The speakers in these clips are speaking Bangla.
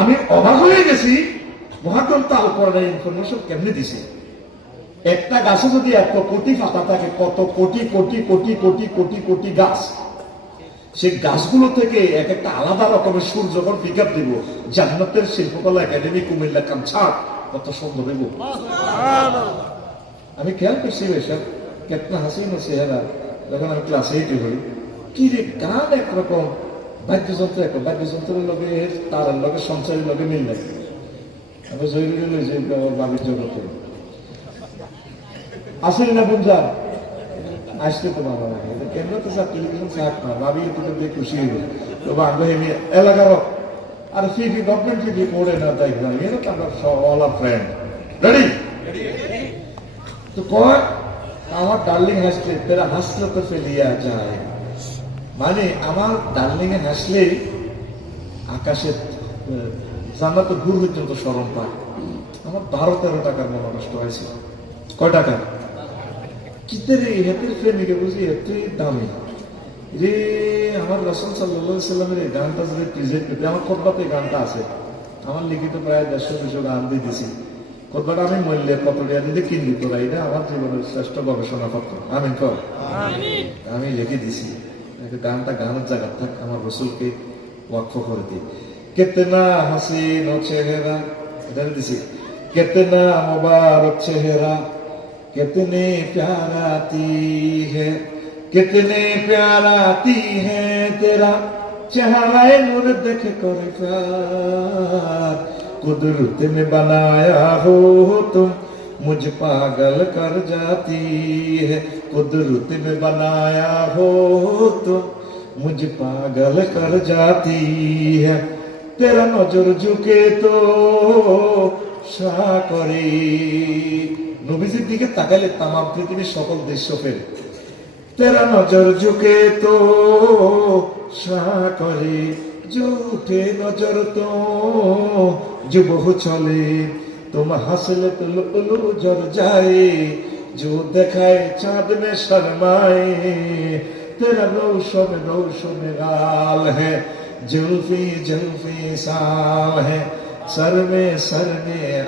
আমি অবাক হয়ে গেছি, মহাগ্রন্থ আল কোরআনের ইনফরমেশন কেমনে দিছে। একটা গাছে যদি এত কোটি পাতা থাকে, কত কোটি কোটি কোটি কোটি কোটি কোটি গাছ, সেই গাছগুলো থেকে এক একটা আলাদা রকমের সুর যখন পিক আপ দিব, জান্নাতের শিল্পকলা একাডেমি কুমিল্লা কামছাট কত সুন্দর দেব। আমি খেয়াল করছি এসব কেতনা হাসিন চেহারা যখন আমি ক্লাস 8-এ হই, কি রে গান একরকম, বাদ্যযন্ত্র একরকম, বাদ্যযন্ত্রের লগে তারের লগে সঞ্চারের লগে মিল লাগে। আমি জরুরি লই যে বাবির জগতে আসেন না বুঝলাম আসলে তো বাবা কেন তো স্যার টেলিভিশন চাপ না ভাবি তো দেখে খুশি হইব তো বাংলা এমনি এলাকার আর ফিফি গভর্নমেন্ট ফিফি পড়ে না তাই না এর তো আমরা অল আর ফ্রেন্ড রেডি তো কয় আমার ডার্লিং হাসলে তেরা হাসলে তো ফেলিয়া যায়, মানে আমার ডার্লিং এ হাসলে আকাশের জান্নাত দূর পর্যন্ত স্মরণ পায়। আমার 12-13 টাকার মনে নষ্ট হয়েছে। কয় টাকা কিতে রে হাতের প্রেমিকে বুঝি এতই দামি রে। আমার রাসূল সাল্লাল্লাহু আলাইহি সাল্লামের এই গানটা যদি প্রেজেন্ট করতে, আমার খুতবাতে গানটা আছে, আমার লিখিত প্রায় 150-200 গান দিয়ে দিছি। খুতবাটা আমি মূল্যের পত্রিকা দিতে কিনবি তোরা, এটা আমার জীবনের শ্রেষ্ঠ গবেষণা পত্র। আমিন কর আমি লিখে দিছি গানটা গানের জায়গা থাক, আমার রসুলকে ওয়াকফ করে দিই। কিতনা হাসিন চেহারা এটা দিছি, कितना मुबारक चेहरा कितने प्यारा ती है, कितने प्यारा ती है तेरा चेहरा नूर देख कर प्यार, कुदरत ने बनाया हो तुम मुझ पागल कर जाती है, कुदरत ने बनाया हो तुम मुझ पागल कर जाती है, तेरा नजर झुके तो করে। নবীজির দিকে তাকাইলে তামাম পৃথিবীর সকল দৃশ্য ফেলে। তেরা নজর ঝুঁকে তো করে, জুঠে নজর তো जो बहु चले, तुम हंसले तो लुलु जर जाए, जो देखाए चांद में शर्माए, तेरा रोशन गाल है, जुल्फी जुल्फी साल है, सर में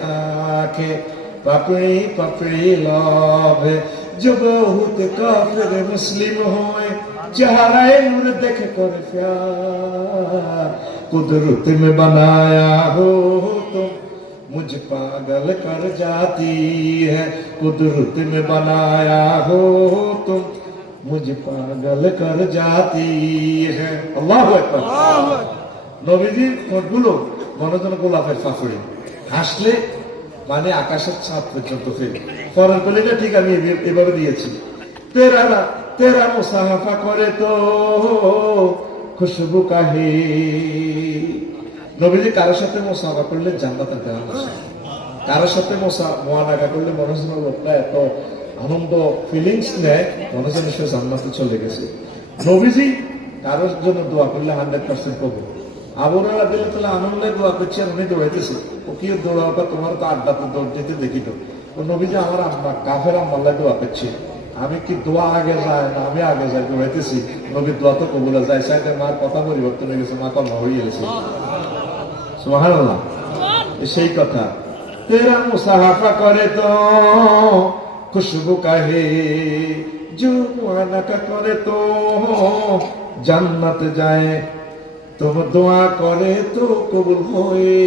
आंखें, पपड़ी पपड़ी लौभ है, जो बहुत काफिर मुस्लिम होए, चेहरा नूर देख कर प्यार, कुदरत में बनाया हो तुम मुझ पागल कर जाती है, कुदरत में बनाया हो तुम मुझ पागल कर जाती है। अल्लाहु আকবার। নবীজির ঠোঁটগুলো মনোজন গোলাপের পাপড়ি, হাসলে মানে আকাশের ছাদ পর্যন্ত ফেলে। পরের পেলেটা ঠিক আমি এভাবে দিয়েছি, তেরা মুসাহাফা করে তো খুশবু কাহে। নবীজি কারোর সাথে মুসাহাফা করলে জান্নাতের গ্রাম আসে, কারোর সাথে মুআনাকা করলে মনোজন লোকটা এত আনন্দ ফিলিংস নেয়, মনোজন সে জান্নাতে চলে গেছে। নবীজি কারোর জন্য দোয়া করলে 100% কবুল। আবুরা দিলে তাহলে আনন্দে দোয়া করছে, উনি দৌড়াইতেছে, ও কি দৌড়াওটা তোমার তো আড্ডাতে দৌড় দিতে দেখিত। নবীজি আমার আম্মা কাফের আম্মাল্লাহ দোয়া করছে, আমি কি দোয়া আগে যায় না আমি আগে যাই দৌড়াইতেছি, নবীর দোয়া তো কবুল যায়। সাইডে মার কথা পরিবর্তন হয়ে গেছে, মা কর্ম হয়ে গেছে। সুবহানাল্লাহ। সেই কথা, তেরা মুসাহাফা করে তো খুশবু কাহে, जो मुआनाका करे तो जन्नत जाए, तुम दुआ करे तो कबूल होए।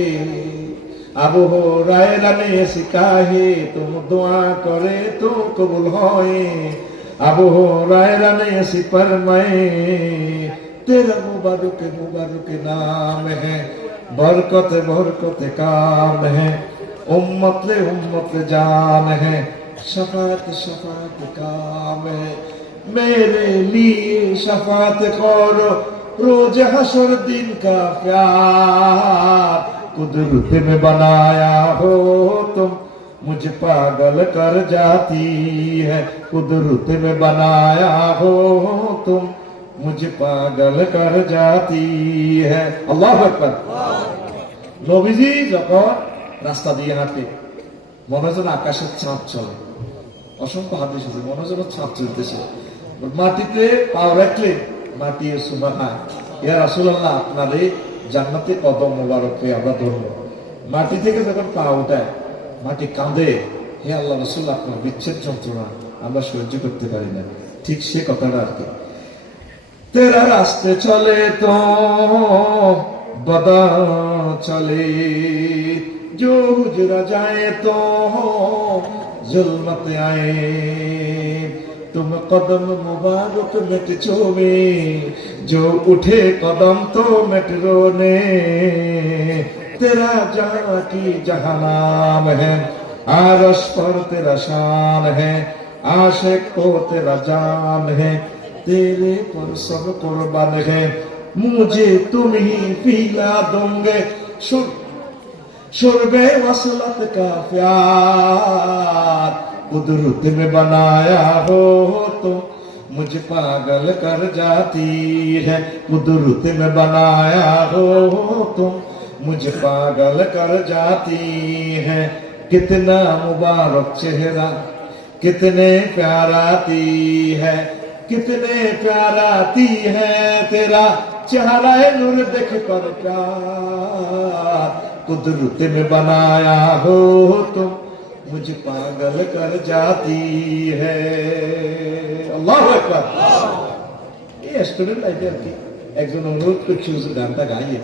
अबू हुरैरा ने सिखाए, तुम दुआ करे तो कबूल होए। अबू हुरैरा ने फरमाए, तेरा मुबारक मुबारक नाम है, बरकत बरकत काम है, उम्मत ले उम्मत जान है, शफात शफात काम है, मेरे लिए शफात करो रोज हशर दिन का प्यार, कुदरत में बनाया हो तुम मुझ पागल कर जाती है, कुदरत में बनाया हो तुम मुझ पागल कर जाती है। अल्लाहु আকবার। নবীজি যখন রাস্তা দিয়ে হাঁটে মনে যেন আকাশের চাঁদ চলে। অসংখ্য হাদিস আছে, মনে যেন চাঁদ চলতেছে। মাটিতে পা রাখলে মাটি সুবহান, ইয়া রাসূলুল্লাহ আপনারে জান্নাতি কদম মোবারককে আমরা ধরবো। মাটি থেকে যখন পা উঠায় মাটি কাঁদে, হে আল্লাহ রসুল আপনার বিচ্ছেদ যন্ত্রণা আমরা সহ্য করতে পারি না, ঠিক সে কথাটা আর কি। তেরা রাস্তে চলে তো বদা চলে, जो गुजरा जाए तो जुल्मत आए, तुम कदम मुबारक मिट चोवे, जो उठे कदम तो मिट रोने, तेरा जहाँ की जहाँ नाम है, आरश पर तेरा शान है, आशिक को तेरा जान है, तेरे पर सब कुर्बान है, मुझे तुम ही पिला दोगे शुरबे वसलत का प्यार, कुदरत में बनाया हो तो मुझे पागल कर जाती है, कुदरत में बनाया हो तो मुझे पागल कर जाती है, कितना मुबारक चेहरा कितने प्याराती है, कितने प्याराती है तेरा चेहरा नूर देख कर प्यार, कुदरत में बनाया हो तो मुझे पागल कर जाती है। अल्लाह আকবার। এই স্টুডেন্ট লাইফে আর কি একজন অনুরোধ করছি হুজুর গানটা গাইয়ে,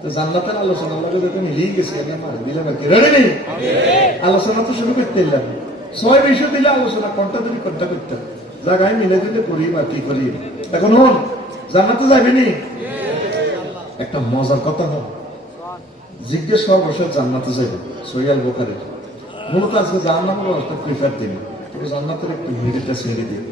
তো জান্নাতের আলোচনা লাগে যখন মিলিয়ে গেছে আমার দিলাম আর কি, রেডি নেই আলোচনা তো শুরু করতে এলাম, 6 বিষয় দিলে আলোচনা কোনটা তুমি কোনটা করতে জায়গায় মিলে দিলে করি বা কি করি। এখন হন জান্নাতে যাবেনি, একটা মজার কথা হল জিজ্ঞেস হওয়ার বসে জান্নাতে যাবে সহিহ বুখারী, মূলত আজকে জাহান্নামের অবস্থা প্রিফার দিন, তবে জান্নাতের একটু মিডিটা ছেড়ে দিন।